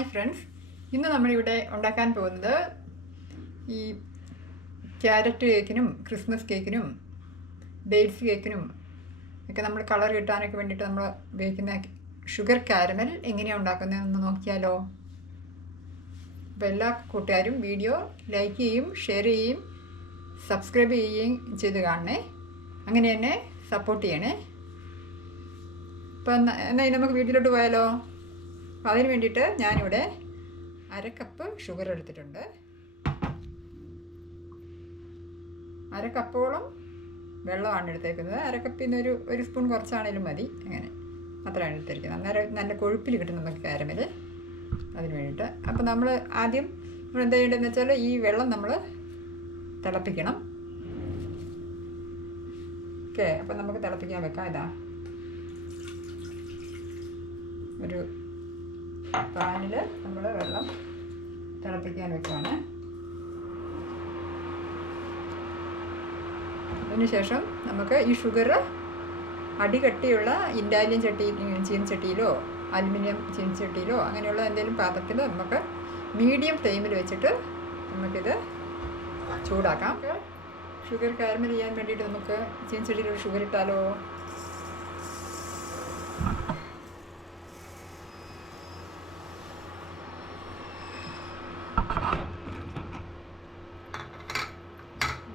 Hi friends. ഇന്ന് നമ്മളിവിടെ ഉണ്ടാക്കാൻ പോകുന്നത് ഈ ക്യാരറ്റ് കേക്കിനും ക്രിസ്മസ് കേക്കിനും ഡേറ്റ്സ് കേക്കിനും ഒക്കെ നമ്മൾ കളർ കിട്ടാനൊക്കെ വേണ്ടിയിട്ട് നമ്മൾ ഉപയോഗിക്കുന്ന ഷുഗർ കാരമൽ എങ്ങനെയാണ് ഉണ്ടാക്കുന്നതെന്ന് നോക്കിയാലോ. അപ്പോൾ എല്ലാ കൂട്ടുകാരും വീഡിയോ ലൈക്ക് ചെയ്യും ഷെയർ ചെയ്യും സബ്സ്ക്രൈബ് ചെയ്യുകയും ചെയ്ത് കാണണേ. അങ്ങനെ തന്നെ സപ്പോർട്ട് ചെയ്യണേ. എന്നാ എന്നാൽ നമുക്ക് വീട്ടിലോട്ട് പോയാലോ? അപ്പോൾ അതിന് വേണ്ടിയിട്ട് ഞാനിവിടെ അര കപ്പ് ഷുഗർ എടുത്തിട്ടുണ്ട്. അര കപ്പോളം വെള്ളമാണ് എടുത്തേക്കുന്നത്. അര കപ്പിൽ ഒരു ഒരു സ്പൂൺ കുറച്ചാണേലും മതി. അങ്ങനെ അത്രയാണ് എടുത്തിരിക്കുന്നത്. അന്നേരം നല്ല കൊഴുപ്പിൽ കിട്ടും നമുക്ക് കാരമൽ അതിന് വേണ്ടിയിട്ട്. അപ്പോൾ നമ്മൾ ആദ്യം നമ്മൾ എന്താ ചെയ്യേണ്ടതെന്ന് വെച്ചാൽ ഈ വെള്ളം നമ്മൾ തിളപ്പിക്കണം. ഓക്കെ അപ്പം നമുക്ക് തിളപ്പിക്കാൻ വെക്കാം. ഇതാ. ഒരു പാനിൽ നമ്മൾ വെള്ളം തിളപ്പിക്കാൻ വെക്കുകയാണ് അതിനുശേഷം നമുക്ക് ഈ ഷുഗർ അടികട്ടിയുള്ള ഇൻഡാലിയൻ ചട്ടി ചീനച്ചട്ടിയിലോ അലുമിനിയം ചീനച്ചട്ടിയിലോ അങ്ങനെയുള്ള എന്തെങ്കിലും പാത്രത്തിൽ നമുക്ക് മീഡിയം ഫ്ലെയിമിൽ വെച്ചിട്ട് നമുക്കിത് ചൂടാക്കാം. ഷുഗർ കാരമൽ ചെയ്യാൻ വേണ്ടിയിട്ട് നമുക്ക് ചീനച്ചട്ടിയിലൊരു ഷുഗർ ഇട്ടാലോ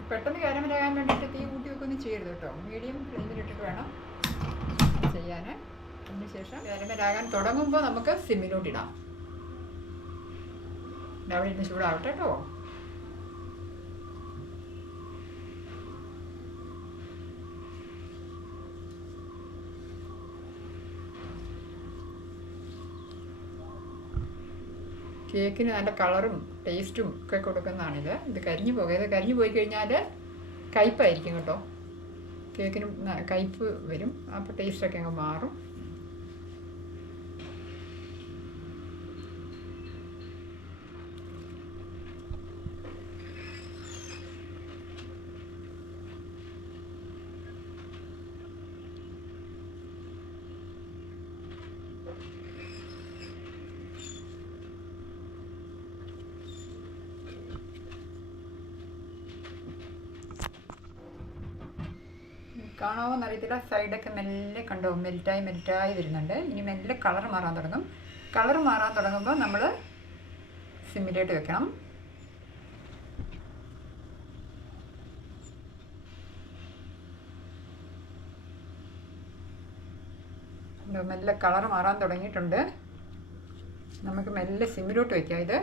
പെട്ടെന്ന് കാരമലാകാൻ വേണ്ടിയിട്ട് തീ കൂട്ടി വെക്കൊന്നും ചെയ്യരുത് കേട്ടോ മീഡിയം ഫ്ലെയിമിൽ ഫ്ലെയിമിലിട്ടിട്ട് വേണം ചെയ്യാൻ. അതിനുശേഷം കാരമലാകാൻ തുടങ്ങുമ്പോൾ നമുക്ക് സിമ്മിലോട്ട് ഇടാം. അവിടെ ഇരുന്ന് ചൂടാവട്ടെ കേട്ടോ. കേക്കിന് നല്ല കളറും ടേസ്റ്റും ഒക്കെ കൊടുക്കുന്നതാണിത്. ഇത് കരിഞ്ഞു പോകുക ഇത് കരിഞ്ഞു പോയി കഴിഞ്ഞാൽ കയ്പായിരിക്കും കേട്ടോ. കേക്കിന് കയ്പ്പ് വരും. അപ്പോൾ ടേസ്റ്റൊക്കെ അങ്ങ് മാറും. കാണാമോന്ന് അറിയത്തില്ല സൈഡൊക്കെ മെല്ലെ കണ്ടോ മെൽറ്റായി മെൽറ്റായി വരുന്നുണ്ട്. ഇനി മെല്ലെ കളർ മാറാൻ തുടങ്ങും. കളർ മാറാൻ തുടങ്ങുമ്പോൾ നമ്മൾ സിമ്മിലേട്ട് വെക്കണം. മെല്ലെ കളർ മാറാൻ തുടങ്ങിയിട്ടുണ്ട്. നമുക്ക് മെല്ലെ സിമ്മിലോട്ട് വയ്ക്കാം ഇത്.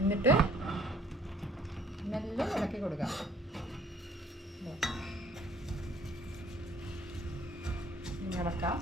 എന്നിട്ട് മെല്ലെ ഇളക്കി കൊടുക്കാം. ഇളക്കാം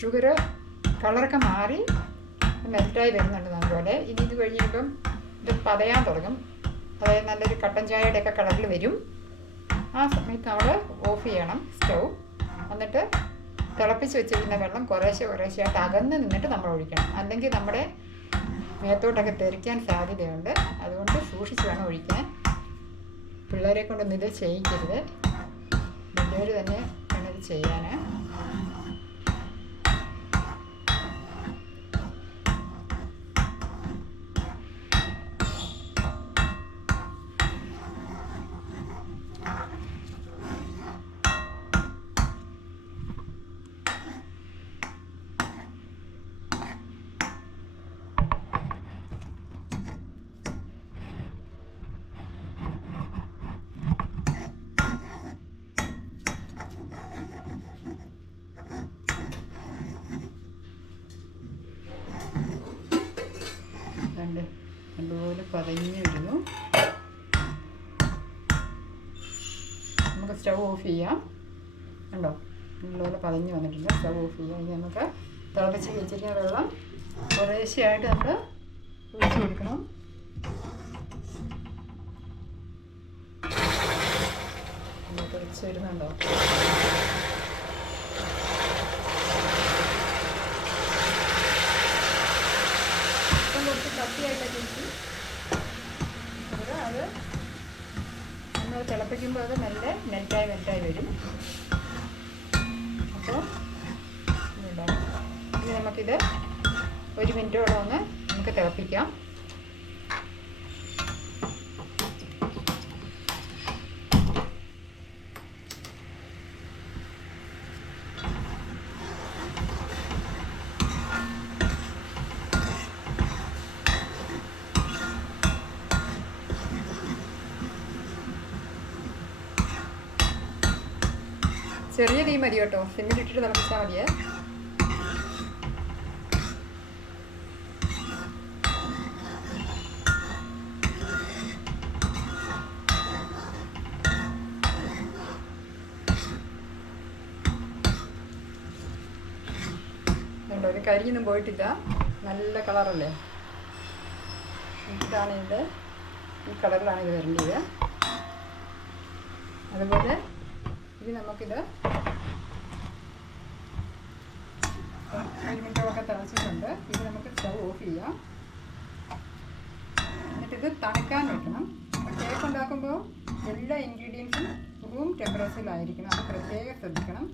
ഷുഗർ കളറൊക്കെ മാറി മെൽറ്റായി വരുന്നുണ്ട് നല്ലപോലെ. ഇനി ഇത് കഴിയുമ്പം ഇത് പതയാൻ തുടങ്ങും. അതായത് നല്ലൊരു കട്ടൻ ചായയുടെ ഒക്കെ കളറിൽ വരും. ആ സമയത്ത് നമ്മൾ ഓഫ് ചെയ്യണം സ്റ്റൗ. എന്നിട്ട് തിളപ്പിച്ച് വെച്ചിരിക്കുന്ന വെള്ളം കുറേശ്ശെ കുറേശ്ശേ ആയിട്ട് അകന്ന് നിന്നിട്ട് നമ്മൾ ഒഴിക്കണം. അല്ലെങ്കിൽ നമ്മുടെ മേത്തോട്ടൊക്കെ തെറിക്കാൻ സാധ്യതയുണ്ട്. അതുകൊണ്ട് സൂക്ഷിച്ച് വേണം ഒഴിക്കാൻ. പിള്ളേരെ കൊണ്ടൊന്നും ഇത് ചെയ്യിക്കരുത്. വലിയവർ തന്നെ വേണം ഇത് ചെയ്യാൻ രണ്ട് നല്ലപോലെ പതഞ്ഞ് വരുന്നു. നമുക്ക് സ്റ്റൗ ഓഫ് ചെയ്യാം. കണ്ടോ? നല്ലപോലെ പതഞ്ഞ് വന്നിട്ടില്ല സ്റ്റൗ ഓഫ് ചെയ്യാം ഇനി നമുക്ക് തിളപ്പിച്ച് വെച്ചിരിക്കുന്ന വെള്ളം കുറേശ്ശെയായിട്ട് നമുക്ക് ഒഴിച്ചു കൊടുക്കണം. കുറച്ച് വരുന്നുണ്ടോ? അത് നമ്മൾ തിളപ്പിക്കുമ്പോൾ അത് നല്ല നെറ്റായി നെറ്റായി വരും. അപ്പോൾ ഇനി നമുക്കിത് ഒരു മിനിറ്റോളം ഒന്ന് നമുക്ക് തിളപ്പിക്കാം. ചെറിയ തീ മതി കേട്ടോ. സിമ്മിലിട്ടിട്ട് തിളപ്പിച്ചാൽ മതിയേ. കണ്ടോ ഒരു കരിയൊന്നും പോയിട്ടില്ല. നല്ല കളറല്ലേ? ഇതാണ് ഇത് ഈ കളറിലാണ് ഇത് വരേണ്ടത്. അതുപോലെ ഇനി നമുക്കിത് ഒരു മിനിറ്റോളൊക്കെ തിളച്ചിട്ടുണ്ട്. ഇത് നമുക്ക് സ്റ്റൗ ഓഫ് ചെയ്യാം. എന്നിട്ടിത് തണുക്കാൻ വെക്കണം. കേക്ക് ഉണ്ടാക്കുമ്പോൾ എല്ലാ ഇൻഗ്രീഡിയൻസും റൂം ടെമ്പറേച്ചറിലായിരിക്കണം അത് പ്രത്യേകം ശ്രദ്ധിക്കണം.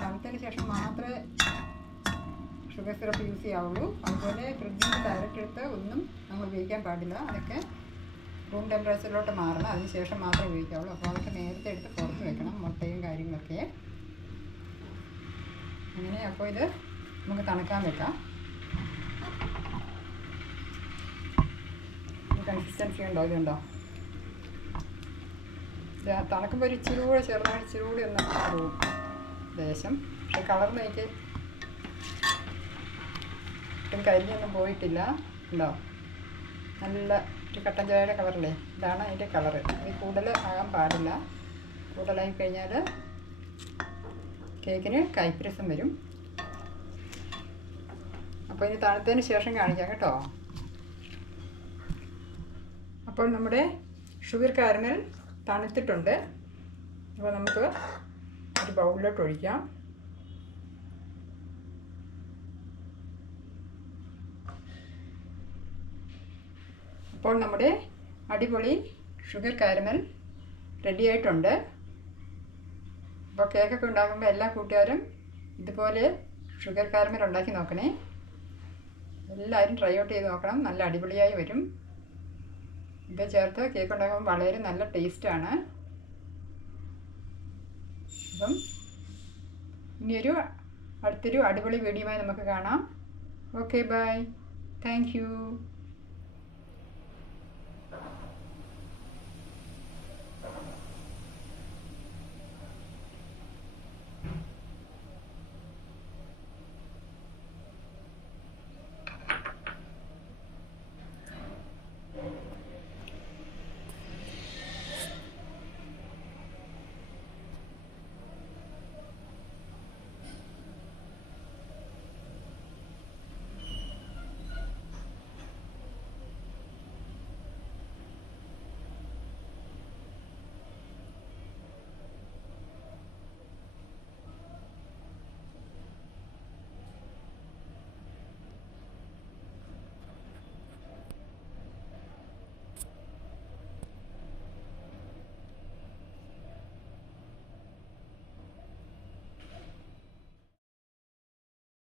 തണുത്തതിന് ശേഷം മാത്രമേ ഷുഗർ സിറപ്പ് യൂസ് ചെയ്യാവുള്ളൂ. അതുപോലെ ഫ്രിഡ്ജിൽ നിന്ന് ഡയറക്റ്റ് എടുത്ത് ഒന്നും നമ്മൾ ഉപയോഗിക്കാൻ പാടില്ല. അതൊക്കെ റൂം ടെമ്പറേച്ചറിലോട്ട് മാറണം. അതിന് ശേഷം മാത്രമേ ഉപയോഗിക്കാവുള്ളൂ. അപ്പോൾ അതൊക്കെ നേരത്തെ എടുത്ത് പുറത്ത് വെക്കണം. മുട്ടയും കാര്യങ്ങളൊക്കെ. അങ്ങനെ അപ്പോൾ ഇത് നമുക്ക് തണുക്കാൻ വെക്കാം. കൺസിസ്റ്റൻസി ഉണ്ടോ? ഇതുണ്ടോ? ഇത് തണുക്കുമ്പോൾ ഒരു ഇച്ചിരി കൂടെ ചെറുതായി ഇച്ചിരി കൂടി ഒന്ന് പോവും. ദേശം. പക്ഷെ കളർ നോക്കി ഒട്ടും കരിഞ്ഞൊന്നും പോയിട്ടില്ല. ഉണ്ടോ നല്ല ഒരു കട്ടൻ ചായയുടെ കളറല്ലേ ഇതാണ് അതിന്റെ കളറ് ഇത് കൂടുതൽ ആകാൻ പാടില്ല. കൂടുതലായി കഴിഞ്ഞാൽ കേക്കിന് കൈപ്പരസം വരും. അപ്പോൾ ഇനി തണുത്തതിന് ശേഷം കാണിക്കാം കേട്ടോ. അപ്പോൾ നമ്മുടെ ഷുഗർ കാരമൽ തണുത്തിട്ടുണ്ട്. അപ്പോൾ നമുക്ക് ഒരു ബൗളിലോട്ട് ഒഴിക്കാം. അപ്പോൾ നമ്മുടെ അടിപൊളി ഷുഗർ കാരമൽ റെഡി ആയിട്ടുണ്ട്. അപ്പോൾ കേക്കൊക്കെ ഉണ്ടാക്കുമ്പോൾ എല്ലാ കൂട്ടുകാരും ഇതുപോലെ ഷുഗർ കാരമൽ ഉണ്ടാക്കി നോക്കണേ. എല്ലാവരും ട്രൈ ഔട്ട് ചെയ്ത് നോക്കണം. നല്ല അടിപൊളിയായി വരും. ഇത് ചേർത്ത് കേക്ക് ഉണ്ടാക്കുമ്പോൾ വളരെ നല്ല ടേസ്റ്റാണ് അപ്പം ഇനിയൊരു അടുത്തൊരു അടിപൊളി വീഡിയോയുമായി നമുക്ക് കാണാം. Okay bye thank